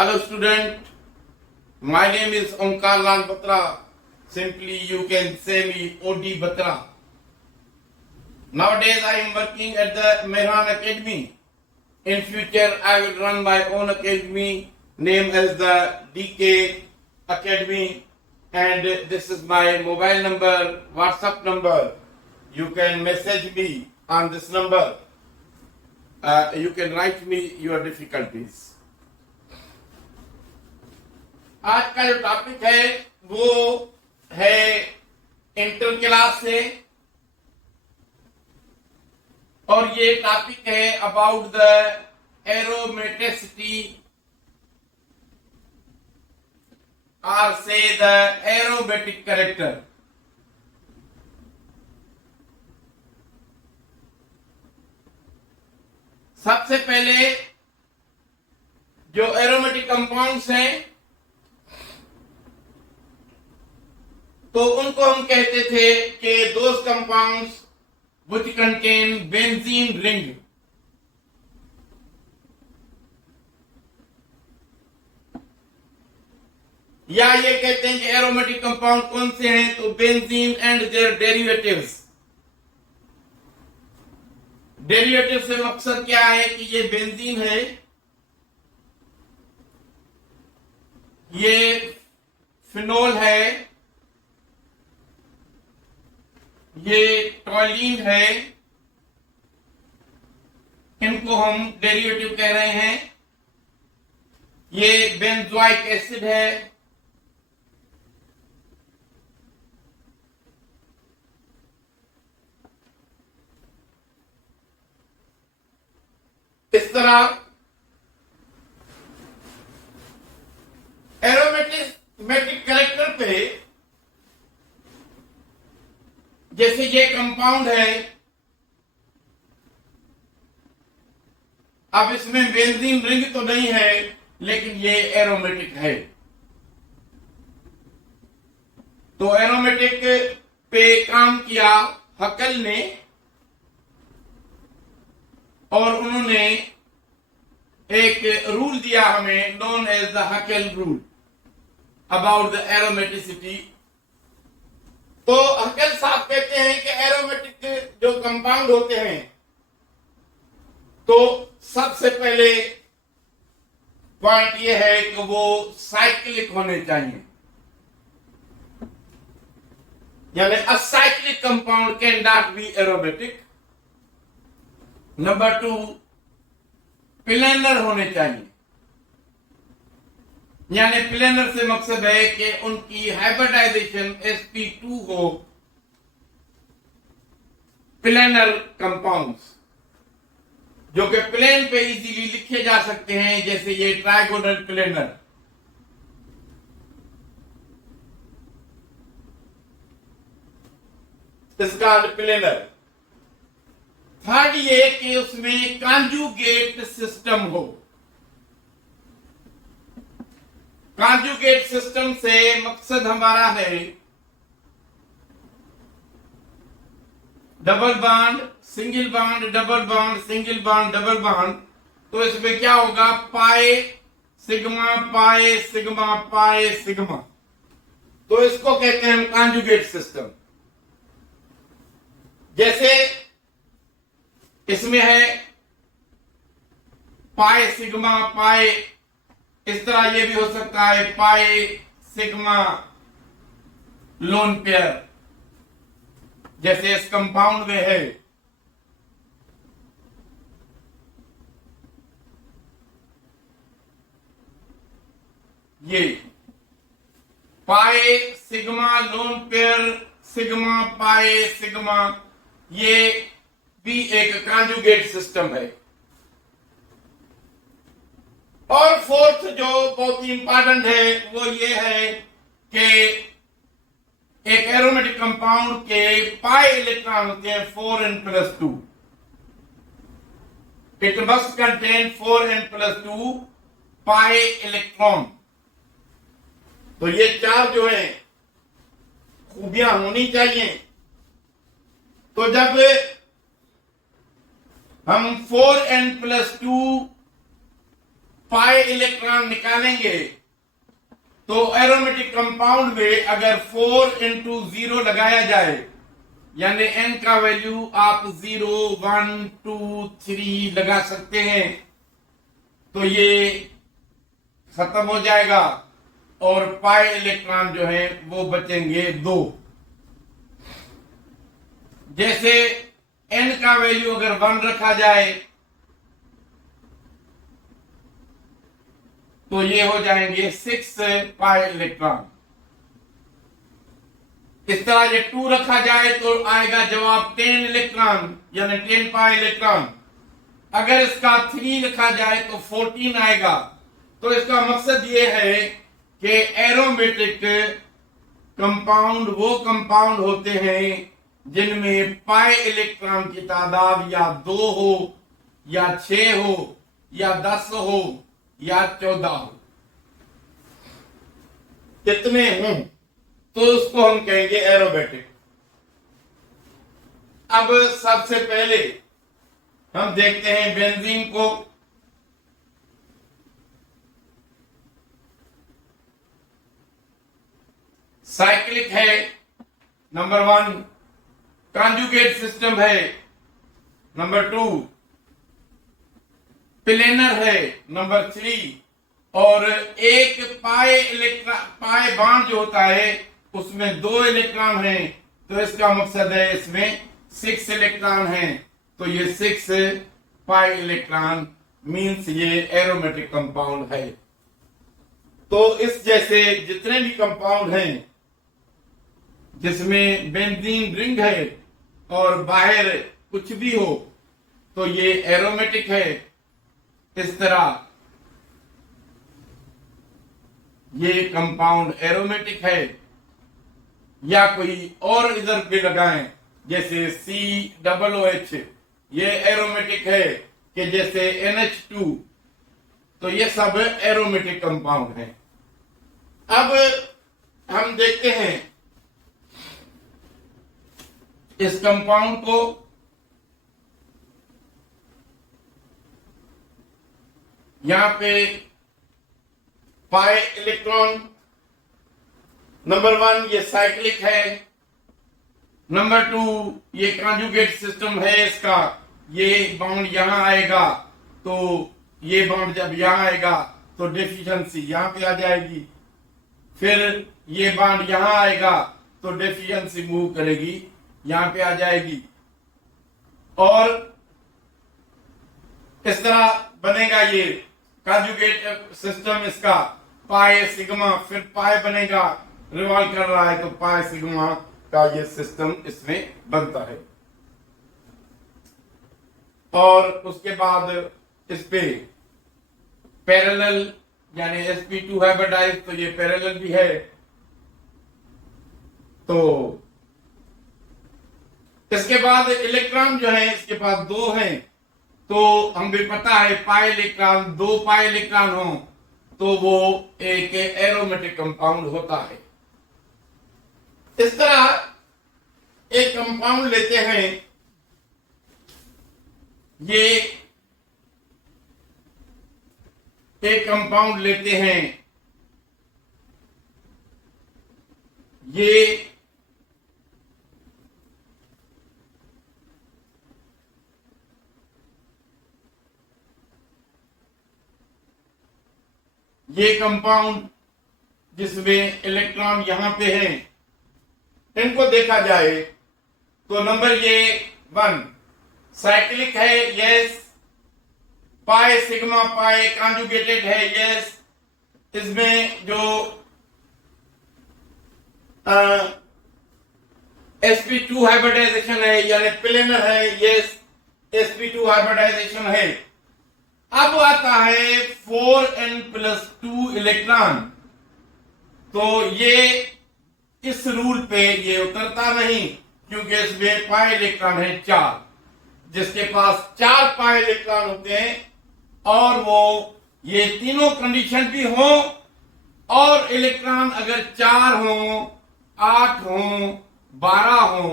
Hello student, my name is Omkar Lal Batra. Simply you can say me OD Batra. Nowadays I am working at the Mehran Academy. In future I will run my own academy named as the DK Academy, and this is my mobile number, WhatsApp number. You can message me on this number. You can write me your difficulties. आज का जो topic है वो है inter class से, और ये topic है अबाउट द एरोमेटिसिटी और से द एरोमेटिक कैरेक्टर। सबसे पहले जो एरोमेटिक कंपाउंड्स हैं तो उनको हम कहते थे कि those compounds which contain benzene ring। या ये कहते हैं कि एरोमेटिक कंपाउंड कौन से हैं, तो benzene and their derivatives. Derivative से मकसद क्या है कि ये बेंजीन है, ये फिनोल है, ये टॉलिन है, इनको हम डेरिवेटिव कह रहे हैं। ये बेंजोइक एसिड है, इस तरह एरोमेटिक कैरेक्टर पे जैसे ये कंपाउंड है, अब इसमें बेंजीन रिंग तो नहीं है लेकिन ये एरोमेटिक है। तो एरोमेटिक पे काम किया हकल ने, और उन्होंने एक रूल दिया हमें known as the Huckel rule about the aromaticity. तो हकल साहब कहते हैं कि एरोमेटिक जो कंपाउंड होते हैं तो सबसे पहले पॉइंट ये है कि वो साइक्लिक होने चाहिए, यानी acyclic compound can not be aromatic. Number 2, planar होने चाहिए, यानी प्लेनर से मकसद है कि उनकी हाइब्रिडाइजेशन sp2 हो। प्लेनर कंपाउंड्स जो कि प्लेन पे इजीली लिखे जा सकते हैं, जैसे ये ट्राइगोनल प्लेनर। इसका प्लेनर। थर्ड ये कि उसमें कॉन्जुगेट सिस्टम हो। कॉन्जुगेट सिस्टम से मकसद हमारा है double bond, single bond, double bond, single bond, double bond. तो इसमें क्या होगा, पाए सिग्मा पाए सिग्मा पाए सिग्मा। तो इसको कहते हैं हम कॉन्जुगेट सिस्टम। जैसे इसमें है पाए सिग्मा पाए, इस तरह ये भी हो सकता है पाए सिग्मा लोन पेयर, जैसे इस कंपाउंड में है। ये पाए सिग्मा लोन पेयर सिग्मा पाए सिग्मा, ये भी एक कॉन्जुगेट सिस्टम है। और फोर्थ जो बहुत ही इंपॉर्टेंट है वो ये है कि एक एरोमेटिक कंपाउंड के पाई इलेक्ट्रॉन होते हैं 4n+2। It must contain 4n+2 pi electron. तो ये चार जो है खूबियां होनी चाहिए। तो जब हम 4n+2 पाई इलेक्ट्रॉन निकालेंगे तो एरोमेटिक कंपाउंड में अगर 4 into 0 लगाया जाए, यानी n का वैल्यू आप 0, 1, 2, 3 लगा सकते हैं, तो ये खत्म हो जाएगा और पाई इलेक्ट्रॉन जो है वो बचेंगे 2। जैसे n का वैल्यू अगर 1 रखा जाए तो ये हो जाएंगे 6 पाई इलेक्ट्रॉन। इस तरह ये 2 रखा जाए तो आएगा जवाब 10 इलेक्ट्रॉन, यानी 10 पाई इलेक्ट्रॉन। अगर इसका 3 रखा जाए तो 14 आएगा। तो इसका मकसद ये है कि एरोमेटिक कंपाउंड वो कंपाउंड होते हैं जिनमें पाई इलेक्ट्रॉन की तादाद या 2 हो, या 6 हो, या 10 हो, या 14 हो। कितने हों तो उसको हम कहेंगे एरोमेटिक। अब सबसे पहले हम देखते हैं बेंजीन को। साइक्लिक है नंबर 1, कॉन्जुगेट सिस्टम है नंबर 2, प्लेनर है नंबर 3, और एक पाई बॉन्ड जो होता है उसमें 2 इलेक्ट्रॉन हैं, तो इसका मकसद है इसमें 6 इलेक्ट्रॉन हैं। तो ये 6 पाई इलेक्ट्रॉन मीन्स ये एरोमेटिक कंपाउंड है। तो इस जैसे जितने भी कंपाउंड हैं जिसमें बेंजीन रिंग है और बाहर कुछ भी हो तो ये एरोमेटिक है। इस तरह ये कंपाउंड एरोमेटिक है। या कोई और इधर भी लगाएं जैसे COOH, ये एरोमेटिक है कि जैसे NH2, तो ये सब एरोमेटिक कंपाउंड है। अब हम देखते हैं इस कंपाउंड को। यहां पे पाई इलेक्ट्रॉन नंबर 1 ये साइक्लिक है, नंबर 2 ये कॉन्जुगेट सिस्टम है इसका। ये बॉन्ड यहां आएगा तो ये बॉन्ड जब यहां आएगा तो डेफिशिएंसी यहां पे आ जाएगी। फिर ये बॉन्ड यहां आएगा तो डेफिशिएंसी मूव करेगी, यहां पे आ जाएगी। और इस तरह बनेगा ये कॉन्जुगेट सिस्टम इसका पाई सिग्मा, फिर पाई बनेगा, रिवॉल्व कर रहा है तो पाई सिग्मा का ये सिस्टम इसमें बनता है। और उसके बाद इस पे पैरेलल यानी sp2 हाइब्रिडाइज, तो ये पैरेलल भी है। तो इसके बाद इलेक्ट्रॉन जो है इसके पास 2 हैं, तो हमें पता है पाई इलेक्ट्रॉन 2 पाई इलेक्ट्रॉन हो तो वो एक एरोमेटिक कंपाउंड होता है। इस तरह एक कंपाउंड लेते हैं, ये एक कंपाउंड लेते हैं, ये कंपाउंड जिसमें इलेक्ट्रॉन यहां पे है, इनको देखा जाए तो नंबर ये 1 साइक्लिक है, yes. Pi sigma pi conjugated है, यस। इसमें जो sp2 हाइब्रिडाइजेशन है यानी प्लेनर है, यस। sp2 हाइब्रिडाइजेशन है। अब आता है 4n+2 इलेक्ट्रॉन, तो ये इस रूल पे ये उतरता नहीं क्योंकि इसमें पाई इलेक्ट्रॉन है 4, जिसके पास 4 पाई इलेक्ट्रॉन होते हैं और वो ये तीनों कंडीशन भी हो, और इलेक्ट्रॉन अगर 4 हो, 8 हो, 12 हो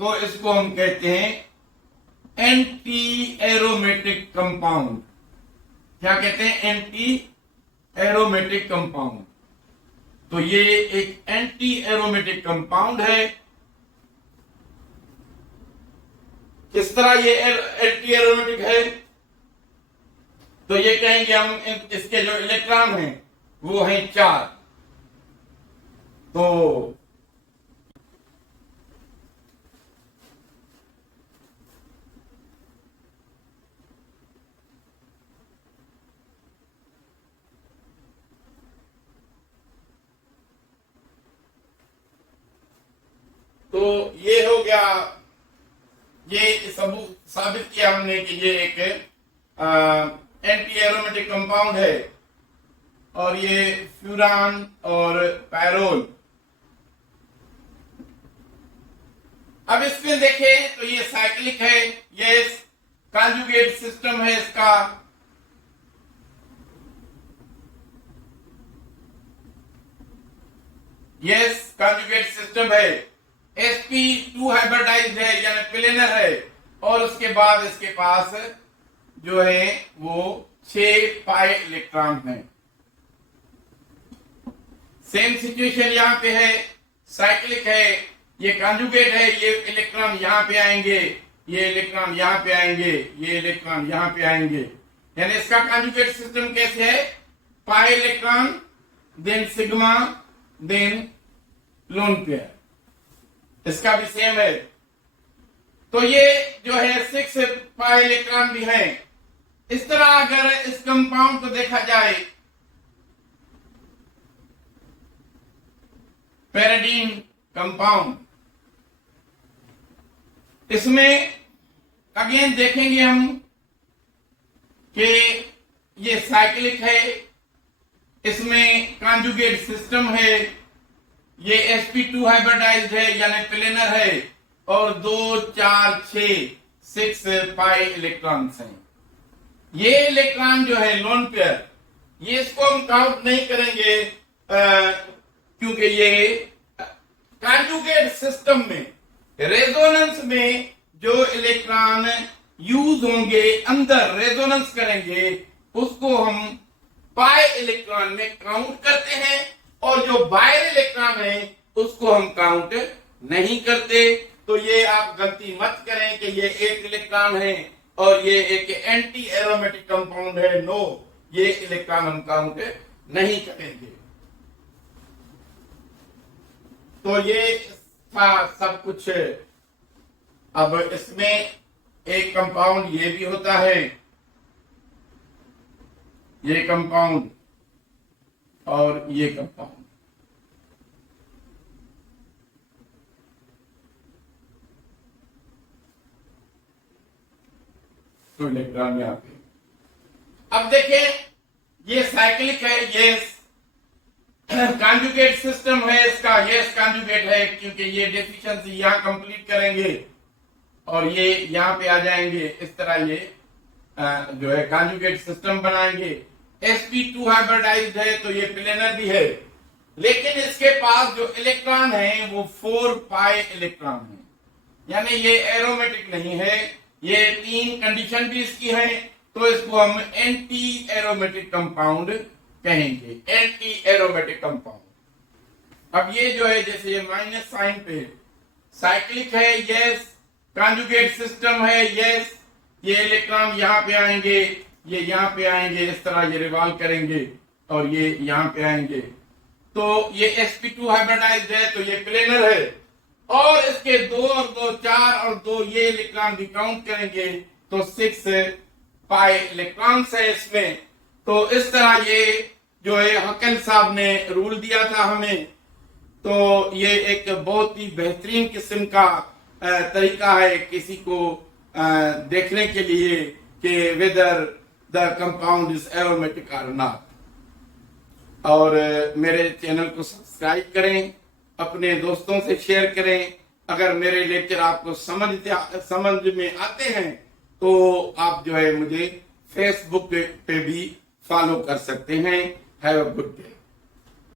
तो इसको हम कहते हैं एंटी एरोमेटिक कंपाउंड। क्या कहते हैं, एंटी एरोमेटिक कंपाउंड। तो ये एक एंटी एरोमेटिक कंपाउंड है। किस तरह ये एंटी एरोमेटिक है? तो ये कहेंगे हम इसके जो इलेक्ट्रॉन हैं वो हैं 4। तो ये हो गया, ये सबूत साबित किया हमने कि ये एक एंटी एरोमेटिक कंपाउंड है। और ये फ्यूरान और पैरोल। अब इसमें देखें तो ये साइक्लिक है, ये कॉन्जुगेट सिस्टम है इसका। यस, कॉन्जुगेट सिस्टम है। sp2 हाइब्रिडाइज्ड है यानी प्लेनर है। और उसके बाद इसके पास जो है वो 6 पाई इलेक्ट्रॉन है। सेम सिचुएशन यहां पे है, साइक्लिक है, ये कॉन्जुगेट है। ये इलेक्ट्रॉन यहां पे आएंगे, ये इलेक्ट्रॉन यहां पे आएंगे, ये इलेक्ट्रॉन यहां पे आएंगे। यानी इसका कॉन्जुगेट सिस्टम कैसे है, pi electron, then sigma, then lone pair. इसका भी सेम है। तो ये जो है 6 पाई इलेक्ट्रॉन भी है। इस तरह अगर इस कंपाउंड को देखा जाए, पैराडीन कंपाउंड, इसमें अगेन देखेंगे हम कि ये साइक्लिक है, इसमें कॉन्जुगेट सिस्टम है, ये sp2 हाइब्रिडाइज्ड है यानी प्लेनर है। और 2, 4, 6 पाई इलेक्ट्रॉन्स हैं। ये इलेक्ट्रॉन जो है लोन पेयर, ये इसको हम काउंट नहीं करेंगे क्योंकि ये कॉन्जुगेट सिस्टम में रेजोनेंस में जो इलेक्ट्रॉन यूज होंगे, अंदर रेजोनेंस करेंगे, उसको हम पाई इलेक्ट्रॉन में काउंट करते हैं। और जो बाहर इलेक्ट्रॉन है उसको हम काउंट नहीं करते। तो ये आप गलती मत करें कि ये एक इलेक्ट्रॉन है और ये एक एंटी एरोमेटिक कंपाउंड है। नो, ये इलेक्ट्रॉन हम काउंट नहीं करेंगे। तो ये था सब कुछ। अब इसमें एक कंपाउंड ये भी होता है, ये कंपाउंड और ये कंपाउंड। तो इलेक्ट्रॉन यहां पे। अब देखें, ये साइक्लिक है, ये कॉन्जुगेट सिस्टम है इसका, ये कॉन्जुगेट है क्योंकि ये डेफिशिएंसी यहां कंप्लीट करेंगे और ये यहां पे आ जाएंगे। इस तरह ये जो है कॉन्जुगेट सिस्टम बनाएंगे। sp2 हाइब्रिडाइज्ड है तो ये प्लेनर भी है, लेकिन इसके पास जो इलेक्ट्रॉन है वो 4 पाई इलेक्ट्रॉन है, यानी ये एरोमेटिक नहीं है। ये 3 कंडीशन भी इसकी है, तो इसको हम एंटी एरोमेटिक कंपाउंड कहेंगे, एंटी एरोमेटिक कंपाउंड। अब ये जो है जैसे ये माइनस साइन पे साइक्लिक है, यस, कॉन्जुगेट सिस्टम है, यस, ये इलेक्ट्रॉन यहाँ पे आएंगे, ये यहाँ पे आएंगे, इस तरह ये रिवॉल्व करेंगे और ये यहाँ पे आएंगे। तो ये sp2 हाइब्रिडाइज्ड है तो ये प्लेनर है। और इसके 2 और 2 4 और 2 ये इलेक्ट्रॉन भी काउंट करेंगे तो 6 पाई इलेक्ट्रॉन्स है इसमें। तो इस तरह ये जो है हकन साहब ने रूल दिया था हमें। तो ये एक बहुत ही बेहतरीन किस्म का तरीका है किसी को देखने के लिए कि whether the compound is aromatic और नॉट। और मेरे चैनल को सब्सक्राइब करें, अपने दोस्तों से शेयर करें। अगर मेरे लेक्चर आपको समझ में आते हैं तो आप जो है मुझे फेसबुक पे भी फॉलो कर सकते हैं। Have a good day.